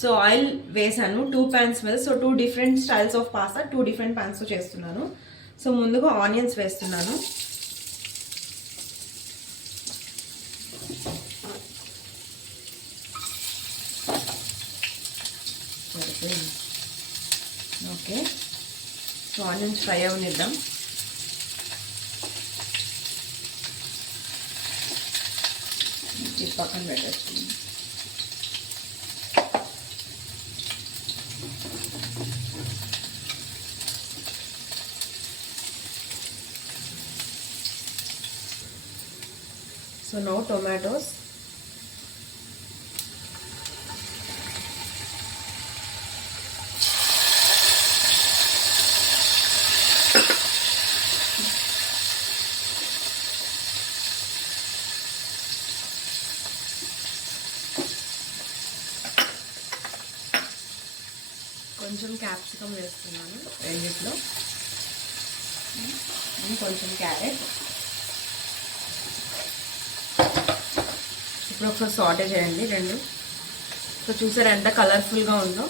So oil వేసాను 2 pans మీద. So 2 different styles of pasta 2 different pans తో చేస్తున్నాను. సో ముందుగా ఆనియన్స్ వేస్తున్నాను. ఓకే, సో ఆనియన్స్ ఫ్రై అవనిద్దాం. పక్కన పెట్టచ్చు. So no tomatoes. కొంచెం క్యాప్సికమ్ వేస్తున్నాను రెండిట్లో, కొంచెం క్యారెట్. ఇప్పుడు ఒకసారి సాటే చేయండి రెండు. సో చూసారా ఎంత కలర్ఫుల్గా ఉందో.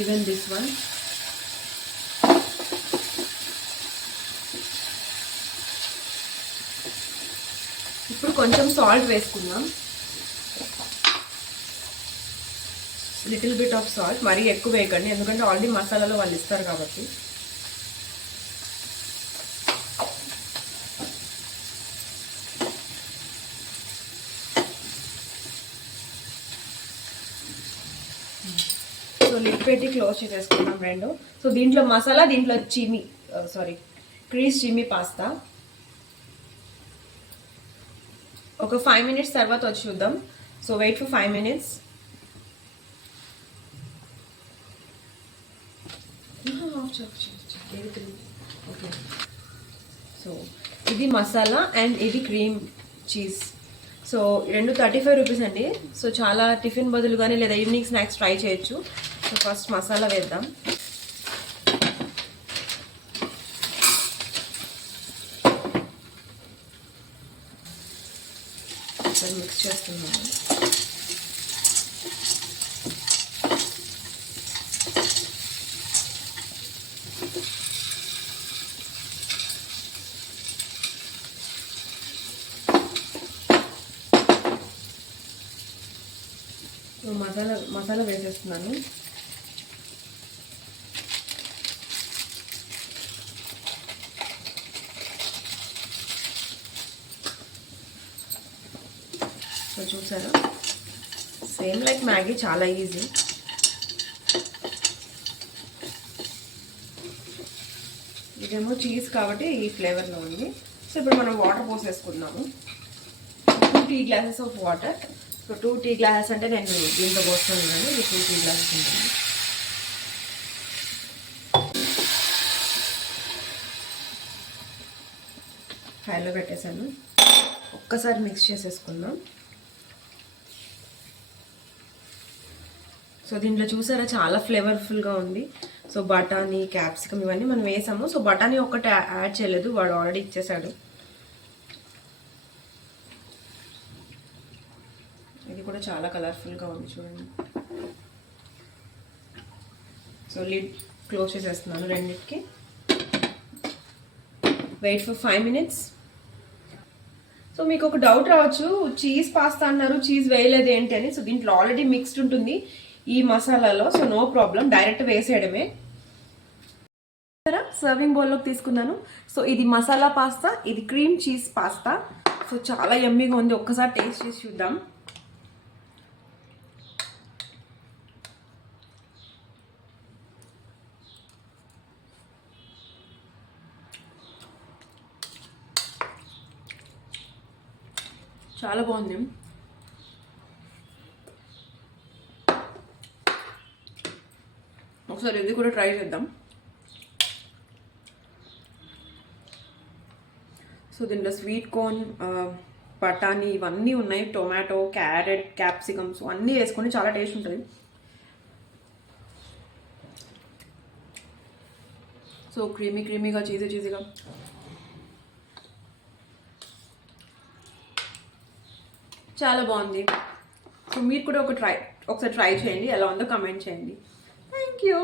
Even this one. ఇప్పుడు కొంచెం సాల్ట్ వేసుకుందాం. లిటిల్ బిట్ ఆఫ్ సాల్ట్, మరీ ఎక్కువ వేయకండి ఎందుకంటే ఆల్రెడీ మసాలాలో వాళ్ళు ఇస్తారు కాబట్టి. సో లిడ్ పెట్టి క్లోజ్ చేసేసుకున్నాం రెండు. సో దీంట్లో మసాలా, దీంట్లో క్రీజ్ చిమ్మీ పాస్తా. ఒక 5 minutes తర్వాత వచ్చి చూద్దాం. So wait for 5 minutes. Okay, so ఇది మసాలా అండ్ ఇది క్రీమ్ చీజ్. సో రెండు 35 రూపీస్ అండి. సో చాలా టిఫిన్ బదులుగానే లేదా ఈవినింగ్ స్నాక్స్ ట్రై చేయొచ్చు. సో ఫస్ట్ మసాలా వేద్దాం. మిక్స్ చేస్తున్నాను. మసాలా వేసేస్తున్నాను. సో చూసారా, సేమ్ లైక్ మ్యాగీ, చాలా ఈజీ. ఇదేమో చీజ్ కాబట్టి ఈ ఫ్లేవర్లో ఉంది. సో ఇప్పుడు మనం వాటర్ పోసేసుకుందాము. 2 tea glasses of water. So 2 tea glasses అంటే నేను దీంట్లో పోస్తున్నాను. ఇది 2 టీ గ్లాసెస్ ఉంటుంది. హైలో పెట్టేశాను. ఒక్కసారి మిక్స్ చేసేసుకుందాం. సో దీంట్లో చూసారా చాలా ఫ్లేవర్ఫుల్గా ఉంది. సో బఠానీ, క్యాప్సికమ్ ఇవన్నీ మనం వేసాము. సో బఠానీ ఒక్కటి యాడ్ చేయలేదు, వాడు ఆల్రెడీ ఇచ్చేసాడు. ఇది కూడా చాలా కలర్ఫుల్గా ఉంది చూడండి. సో లిడ్ క్లోజ్ చేసేస్తున్నాను రెండింటికి. Wait for 5 minutes. సో మీకు ఒక డౌట్ రావచ్చు, చీజ్ పాస్తా అన్నారు, చీజ్ వేయలేదు ఏంటి అని. సో దీంట్లో ఆల్రెడీ మిక్స్డ్ ఉంటుంది ఈ మసాలాలో. సో నో ప్రాబ్లం, డైరెక్ట్ వేసేయడమే. సర్వింగ్ బౌల్లోకి తీసుకున్నాను. సో ఇది మసాలా పాస్తా, ఇది క్రీమ్ చీజ్ పాస్తా. సో చాలా యమ్మీగా ఉంది. ఒక్కసారి టేస్ట్ చేసి చూద్దాం. చాలా బాగుంది. ఒకసారి ఇది కూడా ట్రై చేద్దాం. సో దీంట్లో స్వీట్ కార్న్, బఠానీ ఇవన్నీ ఉన్నాయి, టొమాటో, క్యారెట్, క్యాప్సికమ్స్ అన్నీ వేసుకొని చాలా టేస్ట్ ఉంటుంది. సో క్రీమీగా చీజీగా చాలా బాగుంది. సో మీరు కూడా ఒకసారి ట్రై చేయండి, ఎలా ఉందో కమెంట్ చేయండి. Thank you.